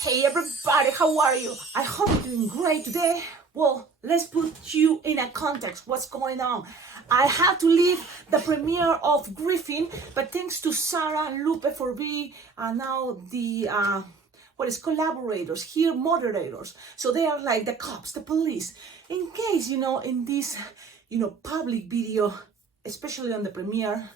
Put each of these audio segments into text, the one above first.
Hey everybody, how are you? I hope you're doing great today. Well, let's put you in a context. What's going on? I had to leave the premiere of Griffin, but thanks to Sarah and Lupe for being now the collaborators here, moderators. So they are like the cops, the police. In case in this public video, especially on the premiere,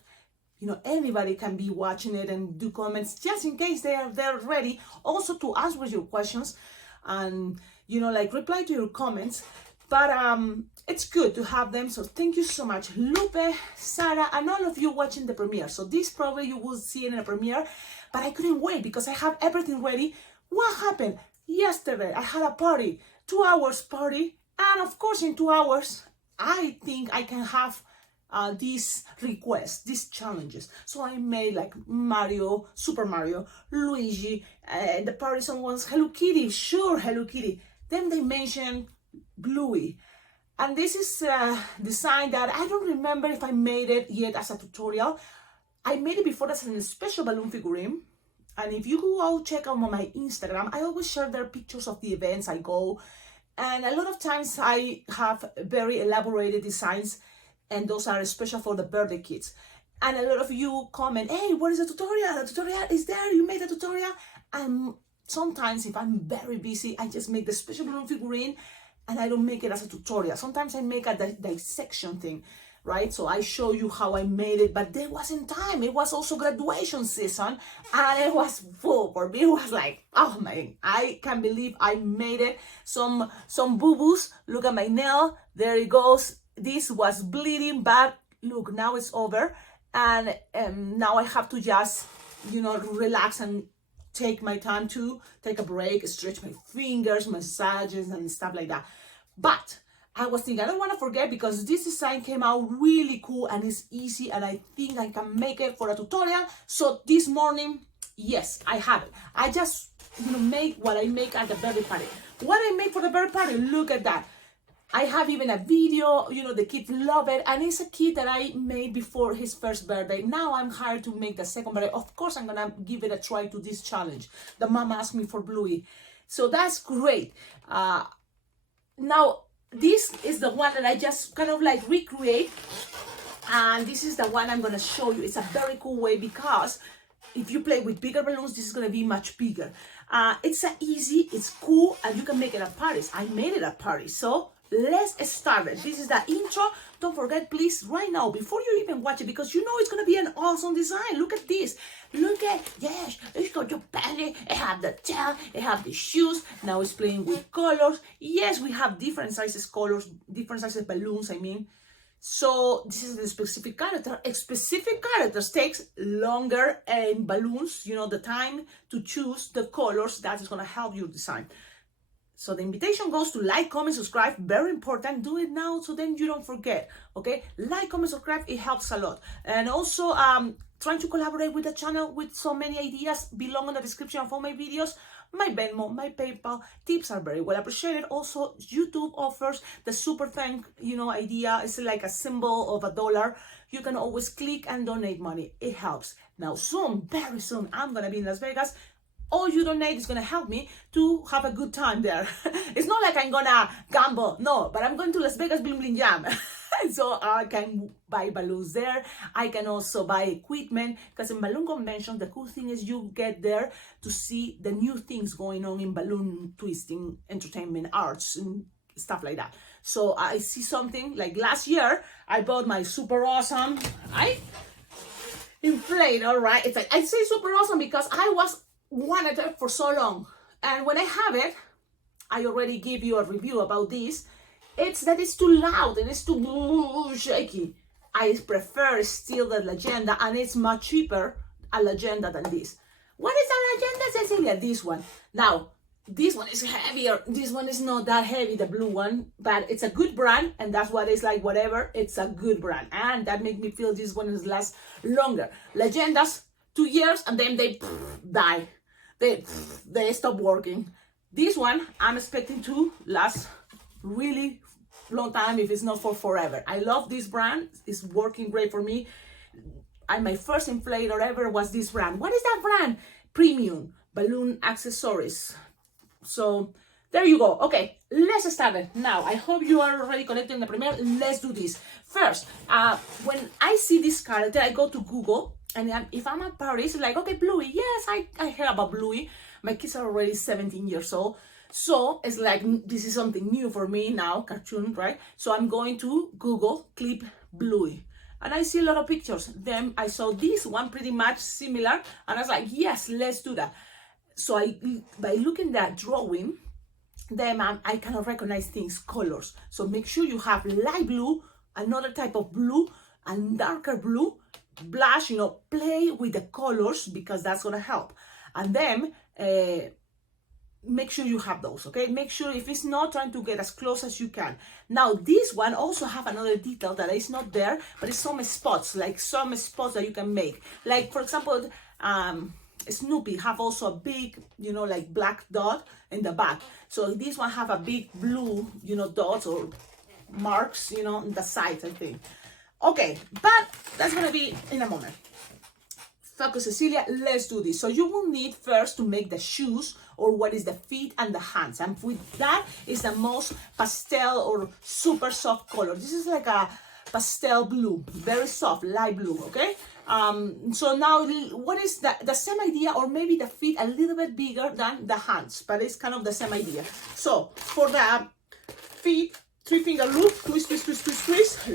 anybody can be watching it and do comments just in case they're ready also to answer your questions and reply to your comments. But it's good to have them, so thank you so much, Lupe, Sarah, and all of you watching the premiere. So this probably you will see it in a premiere, but I couldn't wait because I have everything ready. What happened yesterday? I had a party, 2 hours party, and of course in 2 hours I think I can have these requests, these challenges. So I made like Mario, Super Mario, Luigi, the party song was Hello Kitty, sure, Hello Kitty. Then they mentioned Bluey. And this is a design that I don't remember if I made it yet as a tutorial. I made it before as a special balloon figurine. And if you go check out on my Instagram, I always share their pictures of the events I go. And a lot of times I have very elaborated designs, and those are special for the birthday kids. And a lot of you comment, hey, what is the tutorial? The tutorial is there, you made a tutorial. And sometimes if I'm very busy, I just make the special balloon figurine and I don't make it as a tutorial. Sometimes I make a dissection thing, right? So I show you how I made it, but there wasn't time. It was also graduation season and it was full for me. It was like, oh man, I can't believe I made it. Some boo-boos, look at my nail, there it goes. This was bleeding, but look, now it's over. And now I have to just, relax and take my time to take a break, stretch my fingers, massages and stuff like that. But I was thinking, I don't want to forget because this design came out really cool and it's easy and I think I can make it for a tutorial. So this morning, yes, I have it. I just made what I make at the birthday party. What I made for the birthday party, look at that. I have even a video, the kids love it. And it's a kid that I made before his first birthday. Now I'm hired to make the second birthday. Of course, I'm gonna give it a try to this challenge. The mom asked me for Bluey. So that's great. Now, this is the one that I just kind of like recreate. And this is the one I'm gonna show you. It's a very cool way because if you play with bigger balloons, this is gonna be much bigger. It's easy, it's cool, and you can make it at parties. I made it at parties, so let's start it. This is the intro. Don't forget, please, right now, before you even watch it, because it's gonna be an awesome design. Look at this. Look at, yes, it's got your belly, it have the tail, it have the shoes. Now it's playing with colors. Yes, we have different sizes colors, different sizes balloons, I mean. So this is the specific character. Specific characters takes longer in balloons, the time to choose the colors that is gonna help you design. So the invitation goes to like, comment, subscribe. Very important. Do it now so then you don't forget. Okay? Like, comment, subscribe. It helps a lot. And also, trying to collaborate with the channel with so many ideas belong in the description of all my videos. My Venmo, my PayPal tips are very well appreciated. Also, YouTube offers the super thank, idea. It's like a symbol of $1. You can always click and donate money. It helps. Now, soon, very soon, I'm going to be in Las Vegas. All you donate is going to help me to have a good time there. It's not like I'm going to gamble, no, but I'm going to Las Vegas Bling Bling Jam. So I can buy balloons there. I can also buy equipment because in balloon convention, the cool thing is you get there to see the new things going on in balloon twisting, entertainment, arts, and stuff like that. So I see something like last year, I bought my super awesome, inflate, all right? It's like, I say super awesome because I wanted it for so long, and when I have it, I already gave you a review about this. It's that it's too loud and it's too shaky. I prefer still the Legenda, and it's much cheaper a Legenda than this. What is a Legenda, Cecilia? This one. Now, this one is heavier. This one is not that heavy, the blue one, but it's a good brand, and that's what it's like. Whatever, it's a good brand, and that makes me feel this one is last longer. Legendas, 2 years, and then they die. They stop working. This one, I'm expecting to last really long time if it's not for forever. I love this brand. It's working great for me. And my first inflator ever was this brand. What is that brand? Premium Balloon Accessories. So there you go. Okay, let's start it now. I hope you are already connected in the Premiere. Let's do this. First, when I see this character, I go to Google, and if I'm at Paris, like, okay, Bluey, yes, I heard about Bluey. My kids are already 17 years old. So it's like, this is something new for me now, cartoon, right? So I'm going to Google, clip Bluey. And I see a lot of pictures. Then I saw this one pretty much similar. And I was like, yes, let's do that. So by looking at that drawing, then I cannot recognize things, colors. So make sure you have light blue, another type of blue, and darker blue. Blush, play with the colors, because that's gonna help. And then make sure you have those, okay? Make sure, if it's not, trying to get as close as you can. Now this one also have another detail that is not there, but it's some spots that you can make. Like, for example, Snoopy have also a big, like black dot in the back. So this one have a big blue, dots or marks, on the sides, I think. Okay, but that's gonna be in a moment. Focus, Cecilia, let's do this. So you will need first to make the shoes, or what is the feet and the hands. And with that is the most pastel or super soft color. This is like a pastel blue, very soft, light blue, okay? So now, what is the same idea, or maybe the feet a little bit bigger than the hands, but it's kind of the same idea. So for the feet, 3-finger loop, twist, twist, twist, twist, twist,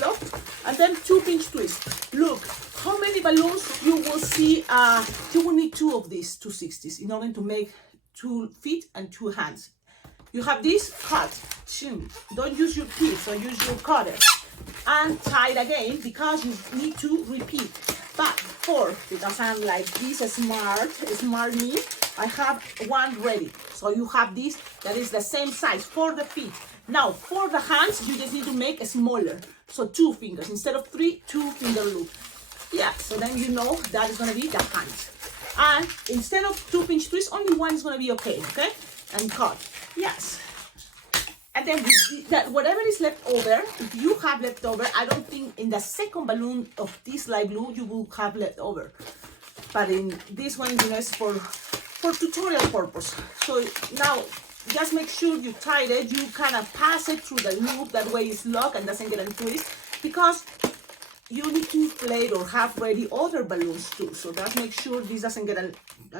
lock, and then 2-pinch twist. Look how many balloons you will see. You will need 2 of these 260s in order to make 2 feet and 2 hands. You have this, cut, don't use your teeth, so use your cutter, and tie it again, because you need to repeat. But because I'm like this smart me, I have one ready. So you have this that is the same size for the feet. Now for the hands, you just need to make a smaller. So 2 fingers instead of 3, 2-finger loop. Yeah, so then that is gonna be the hands. And instead of 2-pinch twist, only one is gonna be okay? And cut. Yes. And then whatever is left over, if you have left over, I don't think in the second balloon of this light blue you will have left over. But in this one, it's for tutorial purpose. So now, just make sure you tie it. You kind of pass it through the loop. That way it's locked and doesn't get a twist. Because you need to inflate or have ready other balloons too. So just make sure this doesn't get a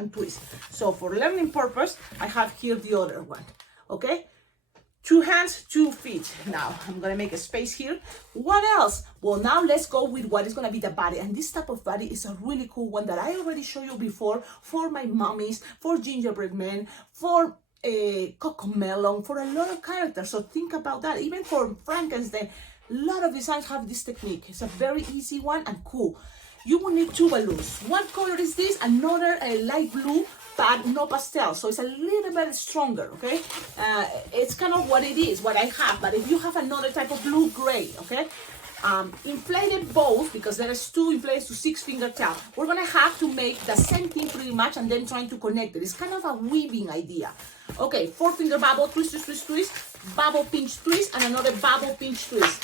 twist. So for learning purpose, I have here the other one. Okay? 2 hands, 2 feet. Now, I'm gonna make a space here. What else? Well, now let's go with what is gonna be the body. And this type of body is a really cool one that I already showed you before, for my mommies, for gingerbread men, for Cocomelon, for a lot of characters. So think about that. Even for Frankenstein, a lot of designs have this technique. It's a very easy one and cool. You will need 2 balloons. One color is this, another light blue, but no pastel, so it's a little bit stronger, okay? It's kind of what it is, what I have, but if you have another type of blue, great, okay? Inflated both, because there is 2 inflated to 6-finger tail. We're gonna have to make the same thing pretty much, and then trying to connect it. It's kind of a weaving idea. Okay, 4-finger bubble, twist, twist, twist, twist, bubble pinch twist, and another bubble pinch twist.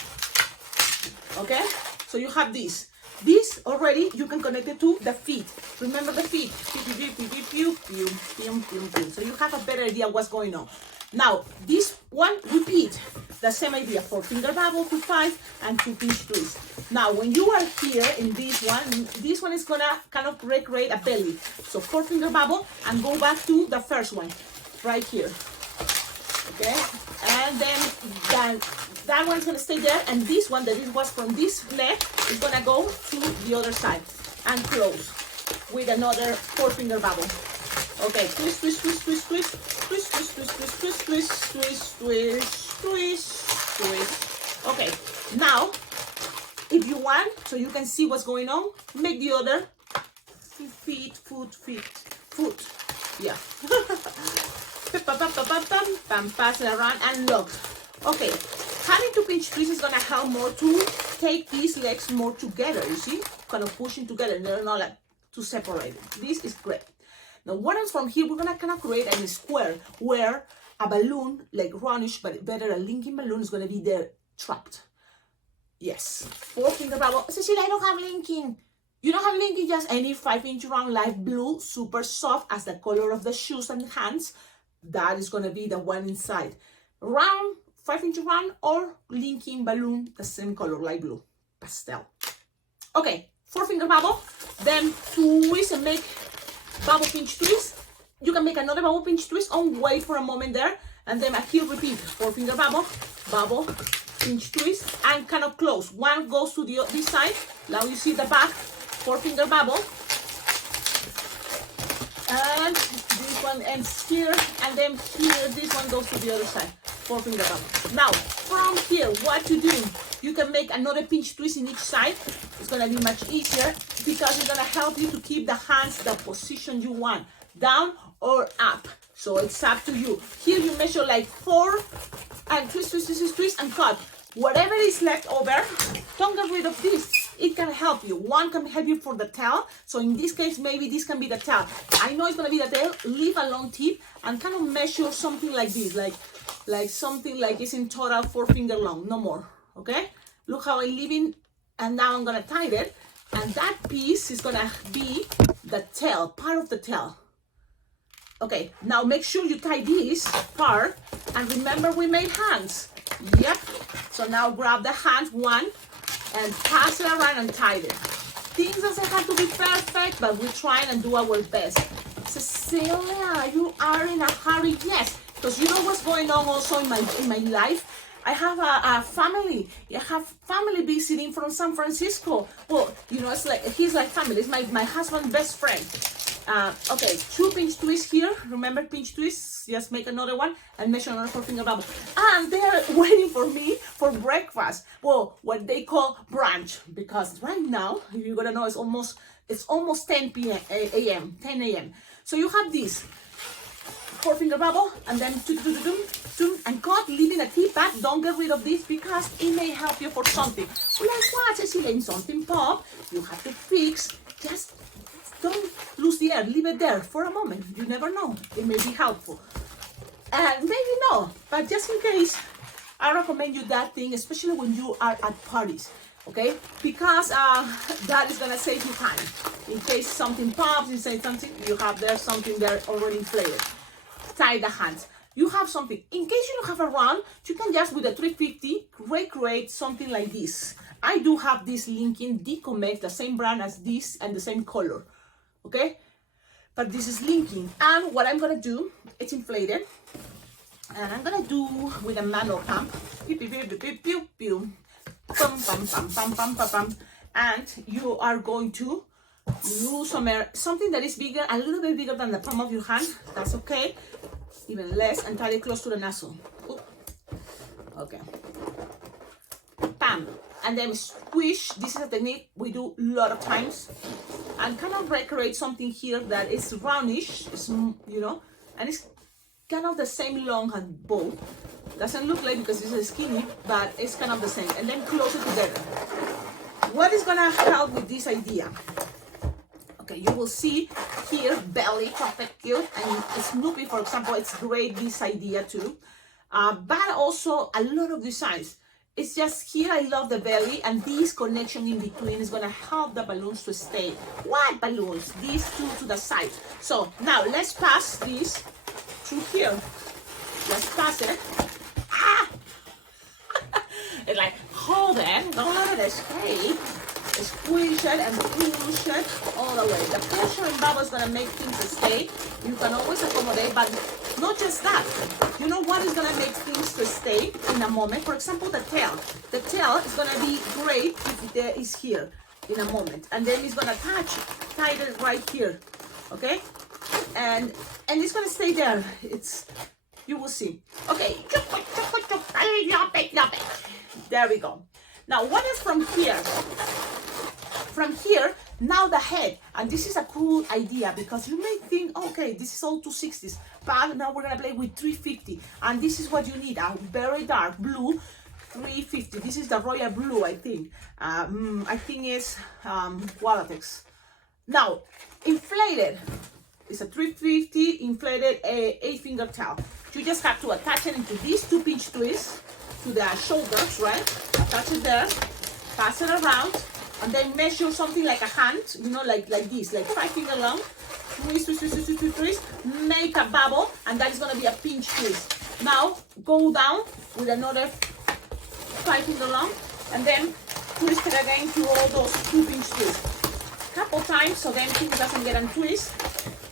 Okay, so you have this. This already, you can connect it to the feet. Remember the feet. So you have a better idea what's going on. Now, this one, repeat. The same idea, 4-finger bubble to 5 and 2-pinch twist. Now, when you are here in this one is gonna kind of recreate a belly. So 4-finger bubble and go back to the first one, right here. Okay, and then that one's gonna stay there, and this one that it was from this leg is gonna go to the other side and close with another 4-finger bubble. Okay, twist, twist, twist, twist, twist, twist, twist, twist, twist, twist, twist, twist, twist, twist, twist. Okay, now if you want, so you can see what's going on, make the other foot. Yeah. Pass it around and lock. Okay, having 2-pinch twist is gonna help more to take these legs more together, you see? Kind of pushing together, they're not like too separated. This is great. Now what else from here, we're gonna kind of create a square where a balloon, like roundish, but better a linking balloon, is gonna be there trapped. Yes, 4-finger bubble. Cecilia, I don't have linking. You don't have linking, just any 5-inch round light blue, super soft as the color of the shoes and hands. that is gonna be the one inside. Round, 5-inch round, or linking balloon, the same color, light blue, pastel. Okay, 4-finger bubble, then twist and make bubble pinch twist. You can make another bubble pinch twist and wait for a moment there, and then here repeat 4-finger bubble, bubble, pinch twist, and kind of close. One goes to this side, now you see the back, 4-finger bubble, and this one ends here, and then here, this one goes to the other side, 4-finger bubble. Now, from here, what you do, you can make another pinch twist in each side. It's gonna be much easier because it's gonna help you to keep the hands the position you want, down or up. So it's up to you. Here you measure like 4 and twist, twist, twist, twist, and cut. Whatever is left over, don't get rid of this. It can help you. One can help you for the tail. So in this case, maybe this can be the tail. I know it's gonna be the tail. Leave a long tip and kind of measure something like this, like something like it's in total 4-finger long, no more. Okay? Look how I'm leaving, and now I'm gonna tie it, and that piece is gonna be the tail, part of the tail. Okay, now make sure you tie this part, and remember we made hands. Yep. So now grab the hands, one, and pass it around and tie it. Things doesn't have to be perfect, but we try and do our best. Cecilia, you are in a hurry. Yes, because you know what's going on also in my life. I have a family. I have family visiting from San Francisco. Well, you know, it's like he's like family. It's my husband's best friend. Okay, 2 pinch twists here. Remember pinch twists? Just make another one and measure another 4-finger bubble. And they're waiting for me for breakfast. Well, what they call brunch, because right now, if you're gonna know, it's almost 10 a.m. 10 a.m. So you have this 4-finger bubble, and then and cut, leaving a tip back. Don't get rid of this because it may help you for something. Like what, Cecilia? In something pop, you have to fix. Just don't lose the air. Leave it there for a moment. You never know. It may be helpful. And maybe no, but just in case, I recommend you that thing, especially when you are at parties. Okay? Because that is gonna save you time. In case something pops, you say something, you have there something there already inflated. Tie the hands. You have something. In case you don't have a round, you can just with a 350 recreate something like this. I do have this linking Decomex, the same brand as this and the same color. Okay? But this is linking. And what I'm gonna do, it's inflated. And I'm gonna do with a manual pump. Pew, pew, pew, pew, pew, pew. Pum, pum, pum, pum, pum, pum, pum. And you are going to lose some air. Something that is bigger, a little bit bigger than the palm of your hand. That's okay. Even less, and tie it close to the nozzle. Ooh. Okay. Bam. And then squish. This is a technique we do a lot of times. And kind of recreate something here that is roundish, you know, and it's kind of the same long as both. Doesn't look like because it's skinny, but it's kind of the same. And then close it together. What is gonna help with this idea? Okay, you will see here belly, perfect cute, and Snoopy, for example, it's great this idea too. But also a lot of designs. It's just here I love the belly, and this connection in between is gonna help the balloons to stay. What balloons? These two to the side. So now let's pass this through here. Let's pass it. Ah! It's like hold it, don't let it escape. Squish it and push it all the way. The pressure in bubble is gonna make things stay. You can always accommodate, but not just that. You know what is gonna make things to stay in a moment? For example, the tail. The tail is gonna be great if it is here in a moment, and then it's gonna tie it right here, okay? And it's gonna stay there. You will see. Okay. There we go. Now, what is from here? From here, now the head. And this is a cool idea because you may think, okay, this is all 260s, but now we're gonna play with 350. And this is what you need, a very dark blue 350. This is the royal blue, I think. I think it's Wallatex. Now, inflated. It's a 350 inflated 8-finger tail. You just have to attach it into these 2 pinch twists to the shoulders, right? Attach it there, pass it around, and then measure something like a hand, you know, like this, like 5-finger long. twist, twist, twist, twist, twist, twist, make a bubble, and that is gonna be a pinch twist. Now go down with another 5 finger long, and then twist it again through all those 2 pinch twists. Couple times so then things doesn't get untwist.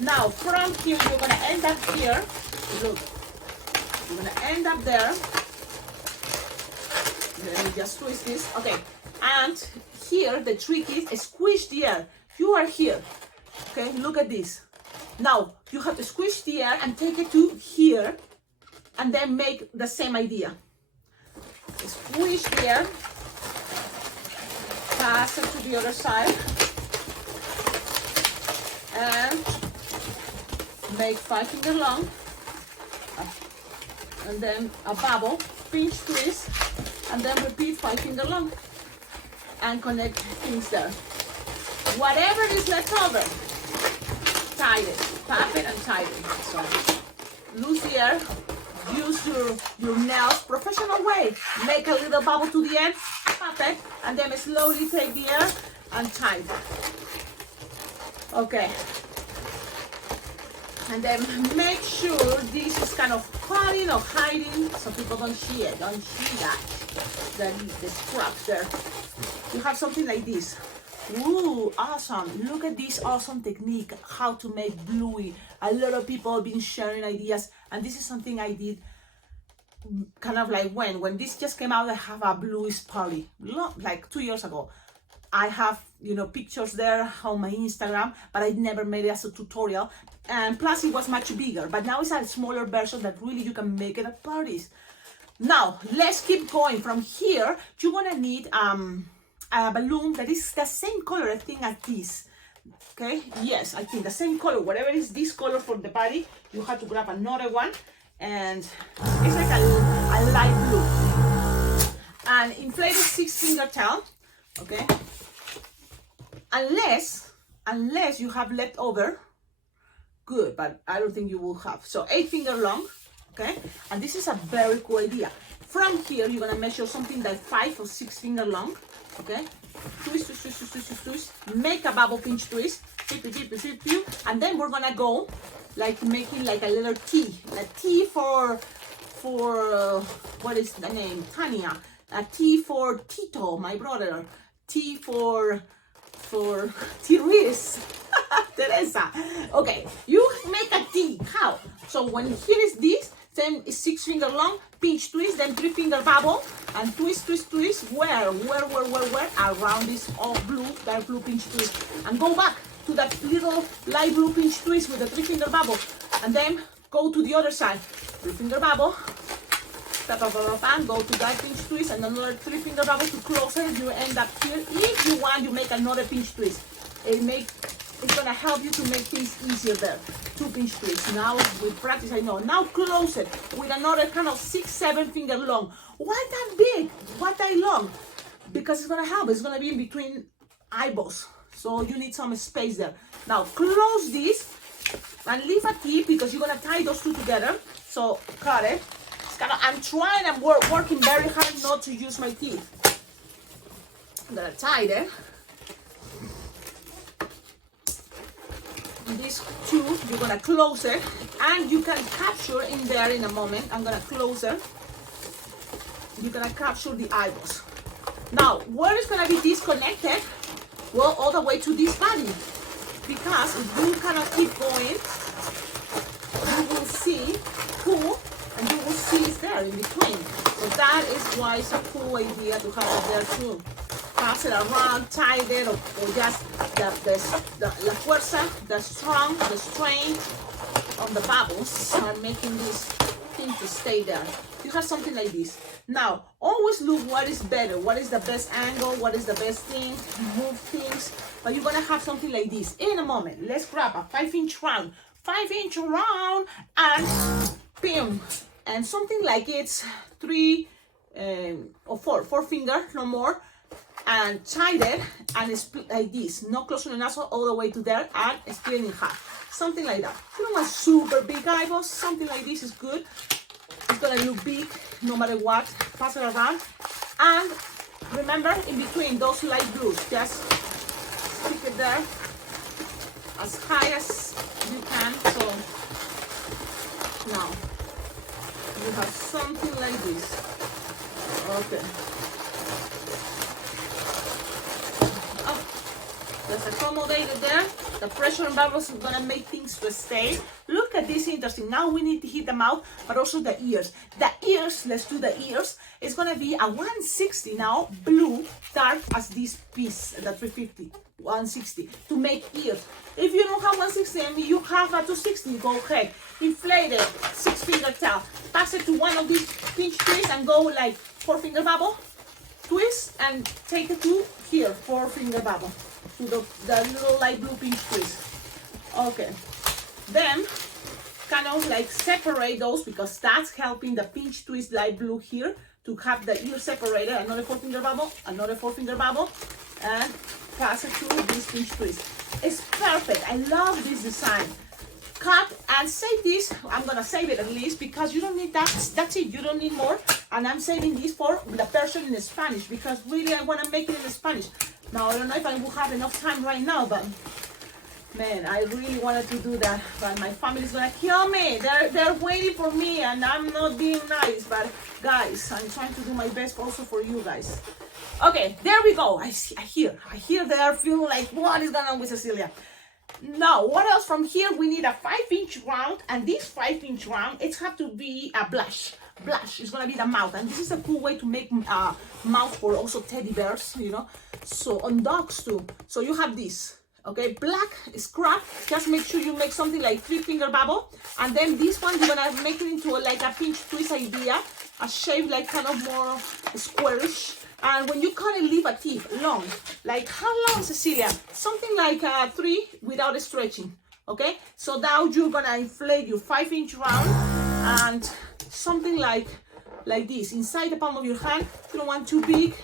Now from here you're gonna end up here. Look, you're gonna end up there. Let me just twist this. Okay, and here the trick is squish the air. You are here. Okay, look at this. Now you have to squish the air and take it to here, and then make the same idea. Squish the air, pass it to the other side, and make 5 finger long, and then a bubble, pinch twist, and then repeat 5 finger long, and connect things there. Whatever is left over, tie it, tap it and tie it. So loose the air, use your nails, professional way. Make a little bubble to the end, pop it, and then slowly take the air and tie it. Okay. And then make sure this is kind of cutting or hiding so people don't see it, don't see that. The scraps there. You have something like this. Ooh, awesome. Look at this awesome technique, how to make Bluey. A lot of people have been sharing ideas, and this is something I did kind of like when this just came out. I have a Bluey's party, like 2 years ago. I have, pictures there on my Instagram, but I never made it as a tutorial. And plus it was much bigger, but now it's a smaller version that really you can make it at parties. Now, let's keep going. From here, you're gonna need a balloon that is the same color, I think, as this. Okay, yes, I think the same color, whatever is this color for the body, you have to grab another one, and it's like a light blue. And inflated 6-finger tail, okay? Unless you have leftover, good, but I don't think you will have. So 8-finger long, okay? And this is a very cool idea. From here, you're gonna measure something like 5 or 6-finger long, okay? Twist, twist, twist, twist, twist, twist. Make a bubble pinch twist, and then we're gonna go like making like a little T, a T for what is the name? Tanya. A T for Tito, my brother. T for Therese. Teresa. Okay, you make a T. How? So when here is this, then it's 6-finger long, pinch twist, then 3-finger bubble, and twist, twist, twist. Where? Around this blue, dark blue pinch twist. And go back to that little light blue pinch twist with the 3-finger bubble. And then go to the other side. 3-finger bubble. Go to that pinch twist and another 3-finger bubble to close it. You end up here. If you want, you make another pinch twist. It's gonna help you to make things easier there. 2 pinch twists. Now with practice, I know. Now close it with another kind of 6-7-finger long. Why that big? Why that long? Because it's gonna help. It's gonna be in between eyeballs. So you need some space there. Now close this and leave a T because you're gonna tie those two together. So cut it. I'm working very hard not to use my teeth. I'm gonna tie it. These two, you're gonna close it, and you can capture in there in a moment. I'm gonna close it. You're gonna capture the eyeballs. Now, where is gonna be disconnected? Well, all the way to this body, because if you cannot keep going, you will see pull, and you will see it's there in between. So that is why it's a cool idea to have it there too. Pass it around, tie it, or just la fuerza, the strength of the bubbles are making this thing to stay there. You have something like this. Now, always look what is better, what is the best angle, what is the best thing, move things. But you're gonna have something like this in a moment. Let's grab a 5-inch round, 5-inch round, and pim. And something like it's 3 or 4 finger, no more. And tie it and split like this, not close to the nostril, all the way to there, and split in half. Something like that. You don't want super big eyeballs, something like this is good. It's gonna look big no matter what. Pass it around. And remember, in between those light blues, just stick it there. as high as you can. So now you have something like this. Okay. Oh, just accommodate it there. The pressure and bubbles is gonna make things to stay. Look at this, interesting. Now we need to hit the mouth, but also the ears. The ears, let's do the ears. It's gonna be a 160 now, blue, dark as this piece, the 350, 160, to make ears. If you don't have 160 and you have a 260, go ahead. Inflate it, 6-finger tail. Pass it to one of these pinch twists and go like 4-finger bubble. Twist and take it to here, 4-finger bubble. To the little light blue pinch twist. Okay. Then kind of like separate those because that's helping the pinch twist light blue here to have the ear separated. Another 4-finger bubble, another 4-finger bubble, and pass it to this pinch twist. It's perfect. I love this design. Cut and save this. I'm gonna save it at least because you don't need that. That's it. You don't need more. And I'm saving this for the version in Spanish because really I want to make it in Spanish. Now I don't know if I will have enough time right now, but man, I really wanted to do that. But my family's gonna kill me. They're waiting for me, and I'm not being nice. But guys, I'm trying to do my best also for you guys. Okay, there we go. I hear they are feeling like what is going on with Cecilia. Now, what else from here? We need a 5-inch round, and this 5-inch round, it's have to be a blush. Blush is gonna be the mouth, and this is a cool way to make mouth for also teddy bears, you know. So on dogs too. So you have this, okay, black scrap. Just make sure you make something like 3-finger bubble, and then this one you're gonna make it into like a pinch twist idea, a shape like kind of more squarish. And when you cut it, leave a tip long. Like how long, Cecilia? Something like 3 without stretching. Okay. So now you're gonna inflate your 5-inch round and something like this inside the palm of your hand. You don't want too big,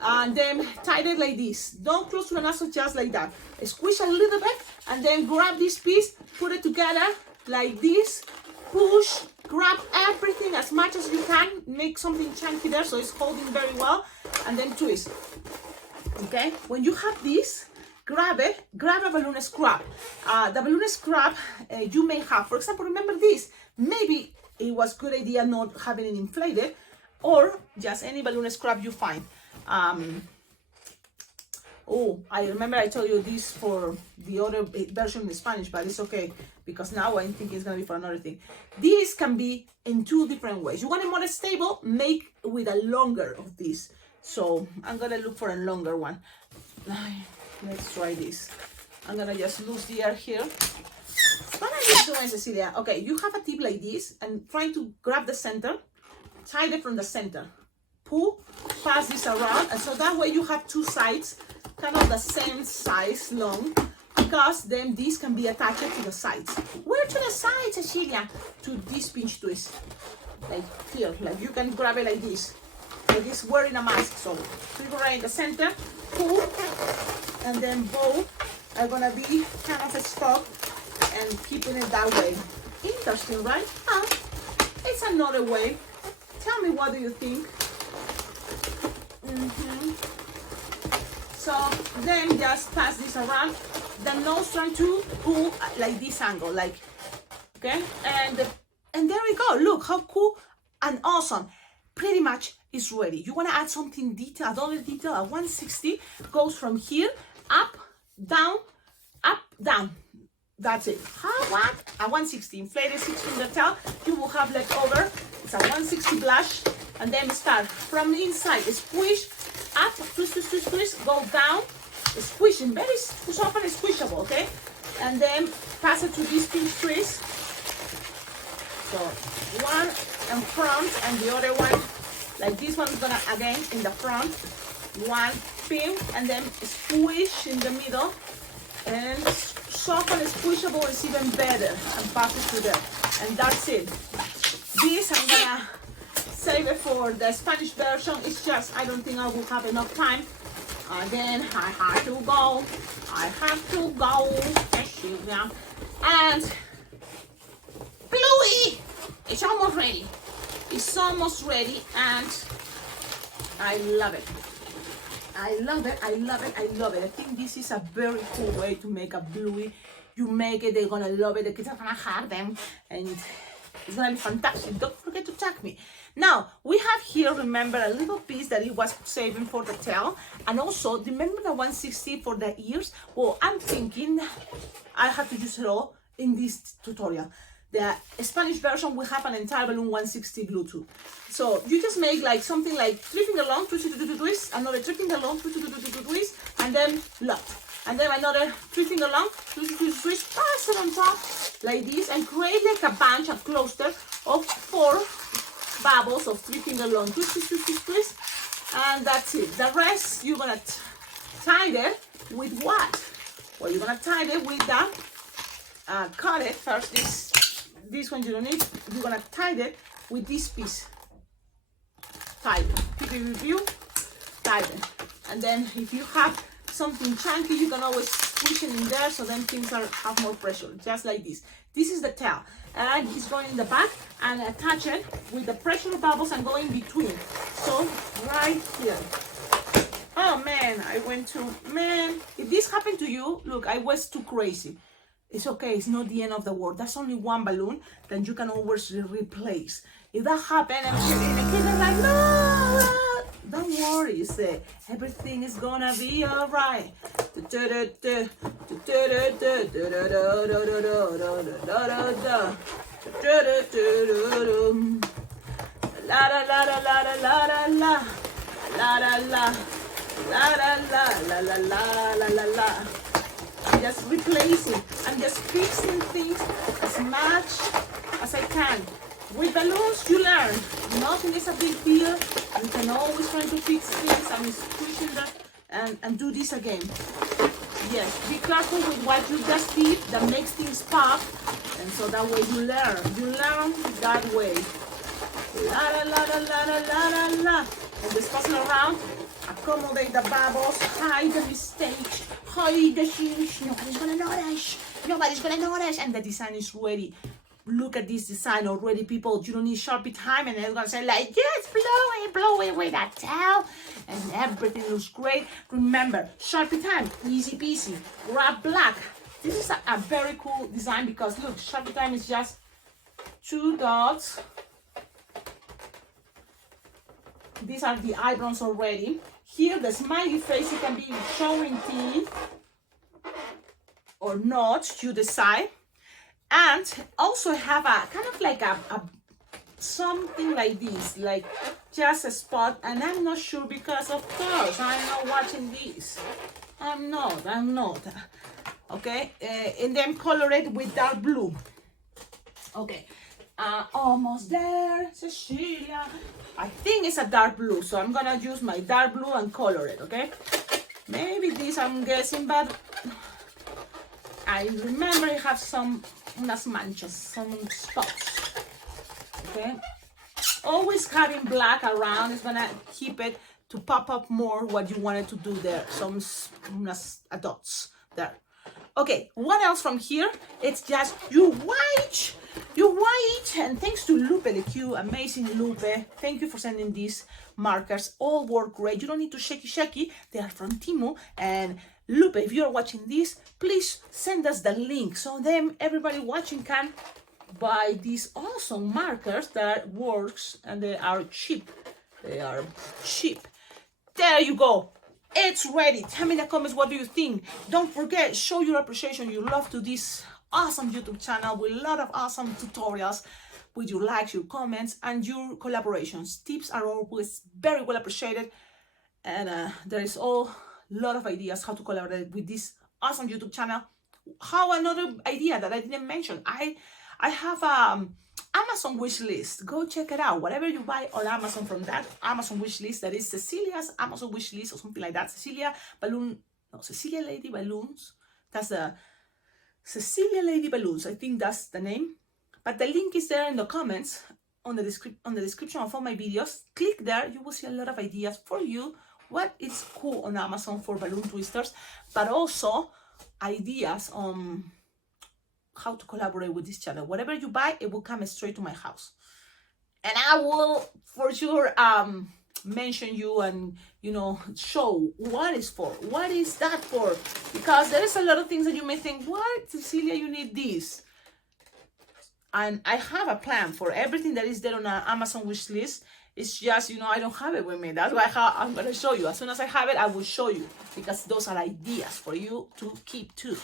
and then tie it like this. Don't close to the nostril, just like that. Squish a little bit and then grab this piece, put it together like this, push, grab everything as much as you can, make something chunky there so it's holding very well, and then twist. Okay, when you have this, grab it, grab a balloon scrap. The balloon scrap you may have, for example, remember this, maybe it was good idea not having it inflated, or just any balloon scrap you find. Oh, I remember I told you this for the other version in Spanish, but it's okay because now I think it's gonna be for another thing. This can be in 2 different ways. You want it more stable, make with a longer of this. So I'm gonna look for a longer one. Let's try this. I'm gonna just lose the air here. What are you doing, Cecilia? Okay, you have a tip like this and try to grab the center, tie it from the center, pull, pass this around, and so that way you have 2 sides, kind of the same size long, because then this can be attached to the sides. Where to the sides, Cecilia? To this pinch twist, like here, like you can grab it like this wearing a mask. So figure right in the center, pull, and then both are gonna be kind of stuck and keeping it that way. Interesting, right? It's another way. Tell me, what do you think? So then just pass this around. The nose trying to pull like this angle, like, okay? And there we go. Look how cool and awesome. Pretty much is ready. You want to add something detail, another detail. A 160 goes from here up, down, up, down. That's it. How what? A 160 inflated 6-finger tail. You will have left over. It's a 160 blush, and then start from the inside. Squish up, twist, twist, twist, twist. Go down, squishing, very soft and squishable. Okay, and then pass it to this pinch twist. So one in front and the other one, like this one is gonna again in the front. One pin and then squish in the middle, and soft and squishable is even better, and pass it to there. And that's it. This I'm gonna save it for the Spanish version. It's just I don't think I will have enough time. Again, I have to go. And Bluey, it's almost ready. It's almost ready, and I love it. I love it. I love it. I love it. I think this is a very cool way to make a Bluey you make it, they're gonna love it, the kids are gonna hug them, and it's gonna be fantastic. Don't forget to tag me. Now, we have here, remember, a little piece that it was saving for the tail. And also, remember the 160 for the ears? Well, I'm thinking I have to use it all in this tutorial. The Spanish version will have an entire balloon 160 glue too. So you just make like something like 3 finger long, twist, another 3 finger long, twist, and then lock. And then another 3 finger long, twist, pass it on top like this, and create like a bunch, a cluster of 4 bubbles of 3 finger long, twist, and that's it. The rest you're gonna tie it with what? Well, you're gonna tie it with the cut it first. This one you don't need. You're gonna tie it with this piece. Tie it. Tie it. And then if you have something chunky, you can always push it in there, so then things have more pressure, just like this. This is the tail, and he's going in the back and attach it with the pressure bubbles and go in between. So right here. Oh man, if this happened to you, look, I was too crazy. It's okay, it's not the end of the world. That's only one balloon, then you can always replace. If that happened and the kids are like, no, don't worry, say, everything is gonna be alright. La la la la la la la la la la la la la la la la la. I'm just replacing. I'm just fixing things as much as I can. With balloons, you learn. Nothing is a big deal. You can always try to fix things and pushing that and do this again. Yes, be careful with what you just did that makes things pop, and so that way you learn. You learn that way. La la la la la la la la. And just passing around. Accommodate the bubbles, hide the mistake, hide the things. Nobody's gonna notice, and the design is ready. Look at this design already, people. You don't need Sharpie time, and they're gonna say like, yes, blow it with that towel, and everything looks great. Remember, Sharpie time, easy peasy. Grab black. This is a very cool design because look, Sharpie time is just 2 dots. These are the eyebrows already. Here, the smiley face, it can be showing teeth or not, you decide. And also have a kind of like a something like this, like just a spot. And I'm not sure because, of course, I'm not watching this. I'm not. Okay, and then color it with dark blue. Okay. Almost there, Cecilia. I think it's a dark blue, so I'm gonna use my dark blue and color it, okay? Maybe this, I'm guessing, but I remember I have unas manchas, some spots, okay? Always having black around is gonna keep it to pop up more what you wanted to do there, unas dots there. Okay, what else from here? It's just you white, and thanks to Lupe the Q, amazing Lupe. Thank you for sending these markers. All work great. You don't need to shaky. They are from Temu. And Lupe, if you're watching this, please send us the link so then everybody watching can buy these awesome markers that works and they are cheap. There you go. It's ready. Tell me in the comments, what do you think? Don't forget, show your appreciation, your love to this awesome YouTube channel with a lot of awesome tutorials, with your likes, your comments, and your collaborations. Tips are always very well appreciated, and there is a lot of ideas how to collaborate with this awesome YouTube channel. Another idea that I didn't mention, I have Amazon wish list. Go check it out. Whatever you buy on Amazon from that Amazon wish list, that is Cecilia's Amazon wish list or something like that. Cecilia Lady Balloons. That's the Cecilia Lady Balloons. I think that's the name. But the link is there in the comments on the description of all my videos. Click there. You will see a lot of ideas for you. What is cool on Amazon for balloon twisters, but also ideas on how to collaborate with this channel. Whatever you buy, it will come straight to my house, and I will for sure mention you and, you know, show what is for, what is that for, because there is a lot of things that you may think, what, Cecilia, you need this. And I have a plan for everything that is there on an Amazon wish list. It's just, you know, I don't have it with me. That's why I'm going to show you. As soon as I have it, I will show you, because those are ideas for you to keep too.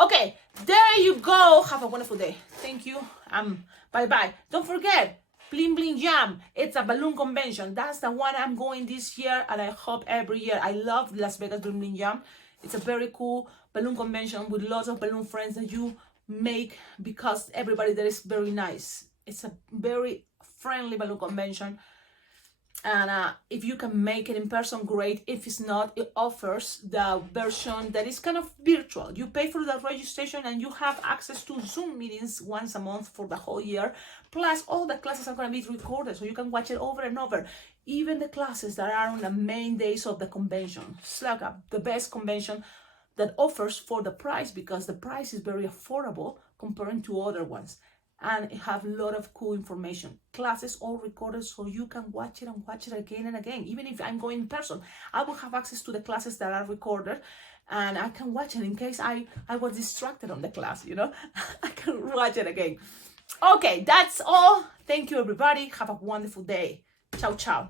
Okay, there you go. Have a wonderful day. Thank you. Bye-bye. Don't forget, Bling Bling Jam. It's a balloon convention. That's the one I'm going this year, and I hope every year. I love Las Vegas Bling Bling Jam. It's a very cool balloon convention with lots of balloon friends that you make, because everybody there is very nice. It's a very friendly balloon convention, and if you can make it in person, great. If it's not, it offers the version that is kind of virtual. You pay for the registration and you have access to Zoom meetings once a month for the whole year, plus all the classes are going to be recorded, so you can watch it over and over, even the classes that are on the main days of the convention. It's like the best convention that offers for the price, because the price is very affordable comparing to other ones, and it have a lot of cool information. Classes all recorded, so you can watch it and watch it again and again. Even if I'm going in person, I will have access to the classes that are recorded, and I can watch it in case I was distracted on the class, you know. I can watch it again. Okay, that's all. Thank you, everybody. Have a wonderful day. Ciao, ciao.